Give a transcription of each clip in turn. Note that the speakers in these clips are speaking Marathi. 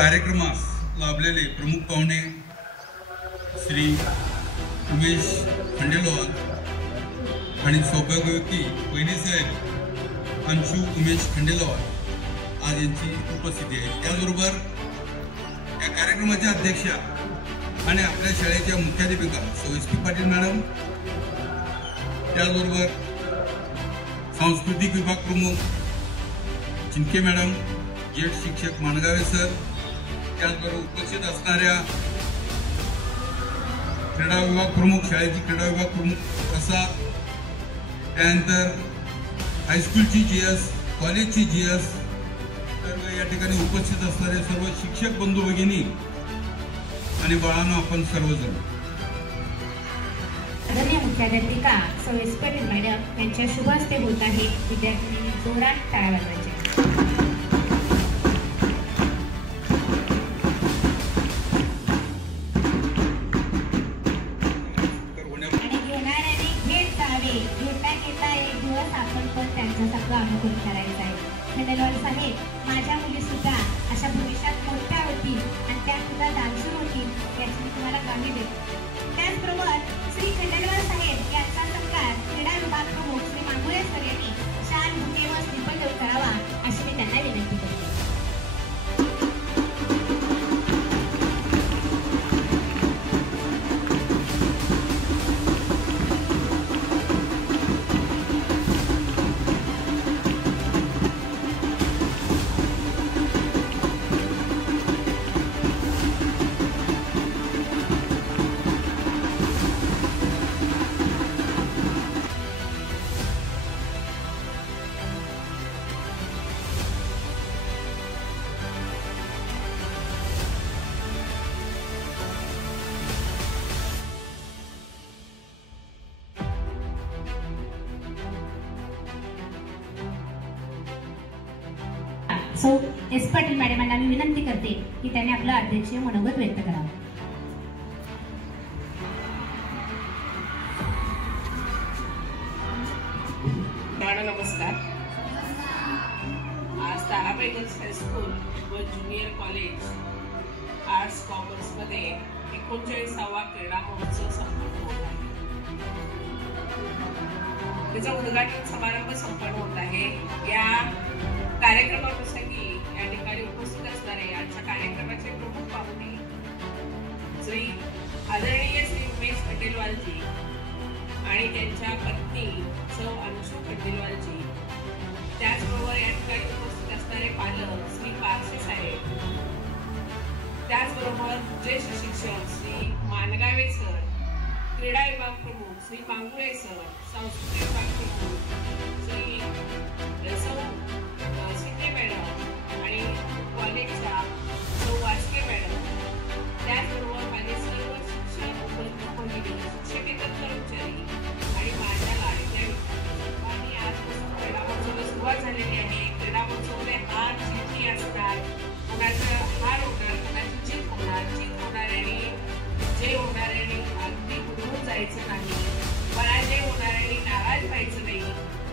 कार्यक्रमास लाभलेले प्रमुख पाहुणे श्री उमेश खंडेलवाल आणि सौभाग्यवती वहिनीसाहेब अंशू उमेश खंडेलवाल आज यांची उपस्थिती आहे। त्याचबरोबर या कार्यक्रमाच्या अध्यक्षा आणि आपल्या शाळेच्या मुख्याध्यापिका एस.पी. पाटील मॅडम, त्याचबरोबर सांस्कृतिक विभाग प्रमुख चिंके मॅडम, ज्येष्ठ शिक्षक मानगावे सर, त्याचबरोबर उपस्थित असणाऱ्या क्रीडा विभाग प्रमुख, शाळेची क्रीडा विभाग प्रमुख प्रसाद, त्यानंतर हायस्कूलची जीएस, कॉलेजची जीएस, सर्व या ठिकाणी उपस्थित असणारे सर्व शिक्षक बंधू भगिनी आणि बाळांनो, आपण सर्वजण आदरणीय मुख्याध्यापिका एस.पी. पाटील मॅडम यांच्या शुभ हस्ते होत आहे। विद्यार्थ्यांनी जोरात टाळ्या वाजवायच्या। आपण पण त्यांच्यासारखं अनुकरण करायचं आहे। खंडेलवाल साहेब, माझ्या मुली सुद्धा अशा भविष्यात मोठ्या होतील आणि त्या सुद्धा डान्सर होतील याची मी तुम्हाला ग्वाही देते। त्याचबरोबर श्री खंडेलवाल साहेब यांचा सत्कार क्रीडा विभाग प्रमुख श्री मांगुळे सर यांनी शाल, बुके व श्रीफळ देऊन करावा अशी मी त्यांना विनंती करते। एस. पाटील मॅडमांना मी विनंती करते की त्यांनी आपलं अध्यक्षीय मनोगत व्यक्त करावं। नमस्कार। आज ताराबाई गर्ल्स हायस्कूल व ज्युनियर कॉलेज आर्ट्स कॉमर्स मध्ये 39वा क्रीडा महोत्सव संपन्न होत आहे। त्याचा उद्घाटन समारंभ संपन्न होत आहे। या कार्यक्रमाप्रसंगी या ठिकाणी उपस्थित असणारे आजच्या कार्यक्रमाचे प्रमुख पाहुणे श्री आदरणीय श्री उमेश खंडेलवालजी आणि त्यांच्या पत्नी सौ अंशू खंडेलवालजी, त्याचबरोबर या ठिकाणी उपस्थित असणारे पालक श्री पारसे साहेब, त्याचबरोबर ज्येष्ठ शिक्षक श्री मानगावे सर, क्रीडा विभाग प्रमुख श्री मांगुळे सर, सांस्कृतिक विभाग प्रमुख श्री मॅडम आणि कॉलेजच्या वास्के मॅडम, त्याचबरोबर माझे सर्व शिक्षक भगिनी, शिक्षकेतर कर्मचारी आणि माझ्या लाडक्या विद्यार्थी। आणि आजपासून क्रीडा महोत्सवाला सुरुवात झालेली आहे। क्रीडा महोत्सवामध्ये हार जिंकणी असणार, कोणाचा हार होणार, कोणाची जीत होणार, जीत होणाऱ्याने जय होणाऱ्याने अगदी बुडवून जायचं नाही, पराजय होणाऱ्याने नाराज व्हायचं नाही,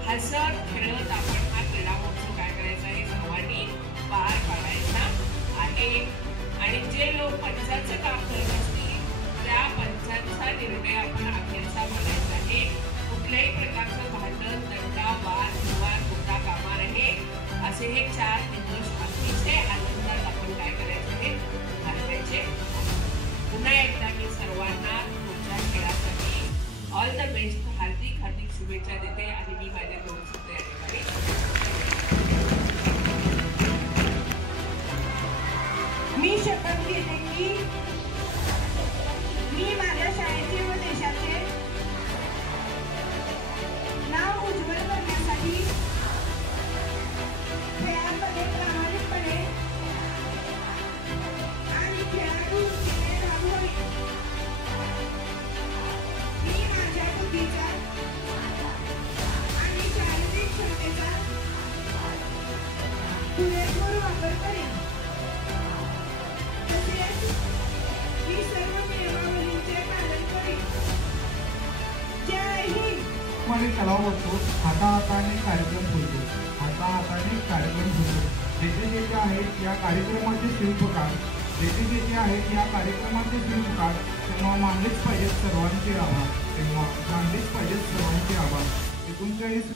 हसत खेळत आपण हा क्रीडा महोत्सव काय करायचा आहे सर्वांनी पार पाडायचा आहे। आणि जे लोक पंचांचं काम करत असतील त्या पंचांचा निर्णय आपण अखेरचा बनायचा आहे। कुठल्याही प्रकारचं भांडण, दंगा, वाद विवाद होता कामा नये असे हे 4 दिवस अतिशय आनंदात आपण काय करायचं आहे घालवायचे। पुन्हा एकदा मी सर्वांना तुमच्या खेळासाठी ऑल द बेस्ट हार्दिक हार्दिक शुभेच्छा देते आणि मी माझ्या 2 शब्द या ठिकाणी मी शपथ घेते की मी माझ्या शाळेचे व देशाचे नाव उज्ज्वल करण्यासाठी खेळामध्ये प्रामाणिकपणे आणि खेळाडू वृत्तीने राबवेन। मी माझ्या बुद्धीचा आणि शारीरिक क्षमतेचा पुरेपूर वापर करेन। ही सर्व नियमावलींचे पालन करेन। जय हिंद। तलाव असतो, हाताहाताने कार्यक्रम होतो, हाताहाताने कार्यक्रम होतो। जेथे जेथे आहेत या कार्यक्रमाचे शिल्पकार, जेथे आहेत या कार्यक्रमाचे शिल्पकार, तेव्हा मानलेच पाहिजेत सर्वांचे आभार. 39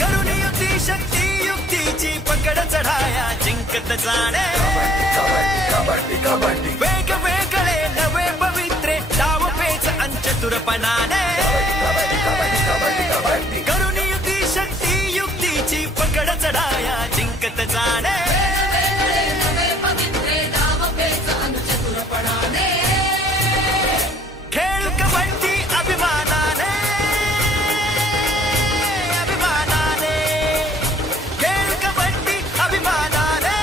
करून युक्ती शक्ती युक्तीची पकड चढाया जिंकत जाणे वेगवेगळे नवे पवित्रे डाव पेच अंचतुरपणाने करून युक्ती शक्ती युक्तीची पकड चढाया जिंकत जाणे खेळ कबड्डी अभिमानाने अभिमानाने खेळ कबड्डी अभिमानाने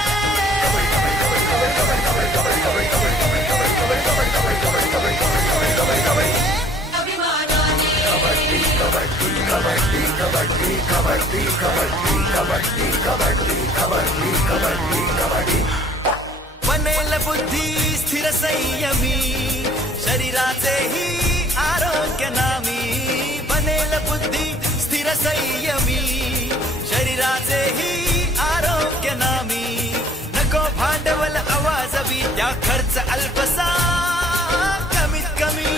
बनेल बुद्धी स्थिर संयमी शरीराचेही आरोग्य नामी बनेल बुद्धी स्थिर संयमी शरीराचेही आरोग्य नामी नको भांडवल आवाजवी त्या खर्च अल्पसा कमीत कमी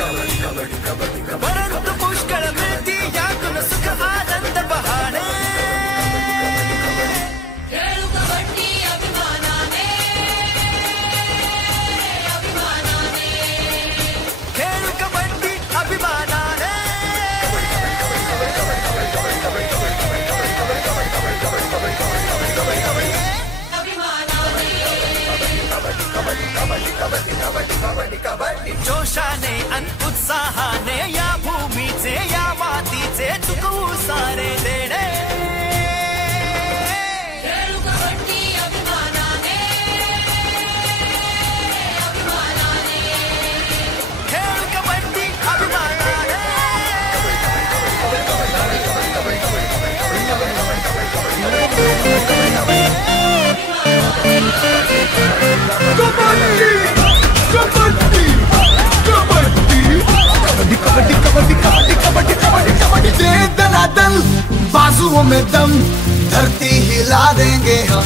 परंतु पुष्कळ में दम, धरती हिला देंगे हम।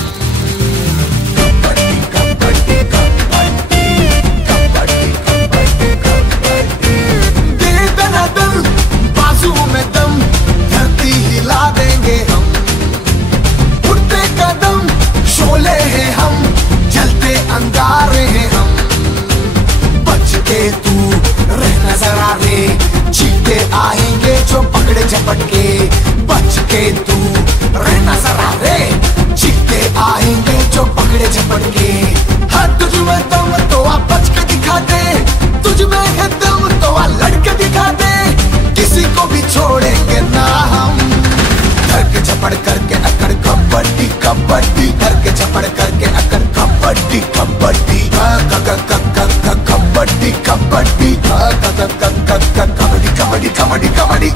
कबड्डी कबड्डी कबड्डी कबड्डी कबड्डी कबड्डी, दे दना दम, बाजू में दम, धरती हिला देंगे हम। उठते कदम, शोले हैं हम, जलते अंगारे हैं हम। बच के तू रहना जरा रे, चीते आएंगे जो पकड़े झपटके। बच के तू रहना जरा रे, चीते आएंगे जो पकड़े झपटके। हाँ तुझ में दम तो आ बच के दिखा दे, तुझ में है दम तो आ लड़के दिखा दे। किसी को भी छोड़ेंगे ना हम। धर के झपड़ करके अकड़ कबड्डी कबड्डी, धर के झपड़ करके अकड़ कबड्डी कबड्डी कबड्डी कबड्डी कबड्डी कबड्डी कबड्डी कबड्डी।